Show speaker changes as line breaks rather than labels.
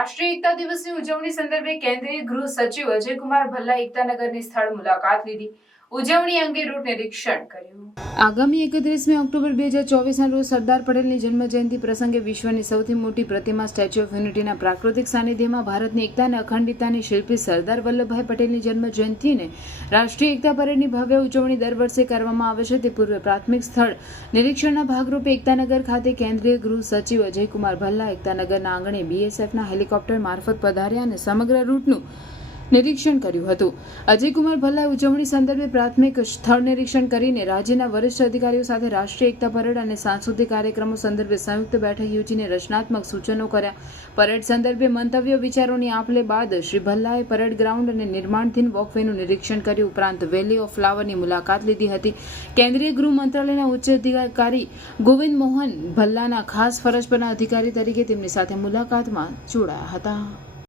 રાષ્ટ્રીય એકતા દિવસની ઉજવણી સંદર્ભે કેન્દ્રીય ગૃહ સચિવ અજયકુમાર ભલ્લા એકતાનગરની સ્થળ મુલાકાત લીધી. ઉજવણી અંગે રૂટ નિરીક્ષણ કર્યું. આગામી એકત્રીસમી ઓક્ટોબર બે હજાર ચોવીસના રોજ સરદાર પટેલની જન્મ જયંતિ પ્રસંગે વિશ્વની સૌથી મોટી પ્રતિમા સ્ટેચ્યુ ઓફ યુનિટીના પ્રાકૃતિક સાનિધ્યમાં ભારતની એકતા અને અખંડિતતાની શિલ્પી સરદાર વલ્લભભાઈ પટેલની જન્મ જયંતિને રાષ્ટ્રીય એકતા પરેડની ભવ્ય ઉજવણી દર વર્ષે કરવામાં આવે છે. તે પૂર્વે પ્રાથમિક સ્થળ નિરીક્ષણના ભાગરૂપે એકતાનગર ખાતે કેન્દ્રીય ગૃહ સચિવ અજયકુમાર ભલ્લા, એકતાનગરના આંગણે બીએસએફના હેલિકોપ્ટર મારફત પધાર્યા અને સમગ્ર રૂટનું નિરીક્ષણ કર્યું હતું. અજયકુમાર ભલ્લાએ ઉજવણી સંદર્ભે પ્રાથમિક સ્થળ નિરીક્ષણ કરીને રાજ્યના વરિષ્ઠ અધિકારીઓ સાથે રાષ્ટ્રીય એકતા પરેડ અને સાંસ્કૃતિક કાર્યક્રમો સંદર્ભે સંયુક્ત બેઠક યોજીને રચનાત્મક સૂચનો કર્યા. પરેડ સંદર્ભે મંતવ્યો વિચારોની આપ લે બાદ શ્રી ભલ્લાએ પરેડ ગ્રાઉન્ડ અને નિર્માણધીન વોકવેનું નિરીક્ષણ કર્યું. ઉપરાંત વેલી ઓફ ફ્લાવરની મુલાકાત લીધી હતી. કેન્દ્રીય ગૃહ મંત્રાલયના ઉચ્ચ અધિકારી ગોવિંદ મોહન ભલ્લાના ખાસ ફરજ પરના અધિકારી તરીકે તેમની સાથે મુલાકાતમાં જોડાયા હતા.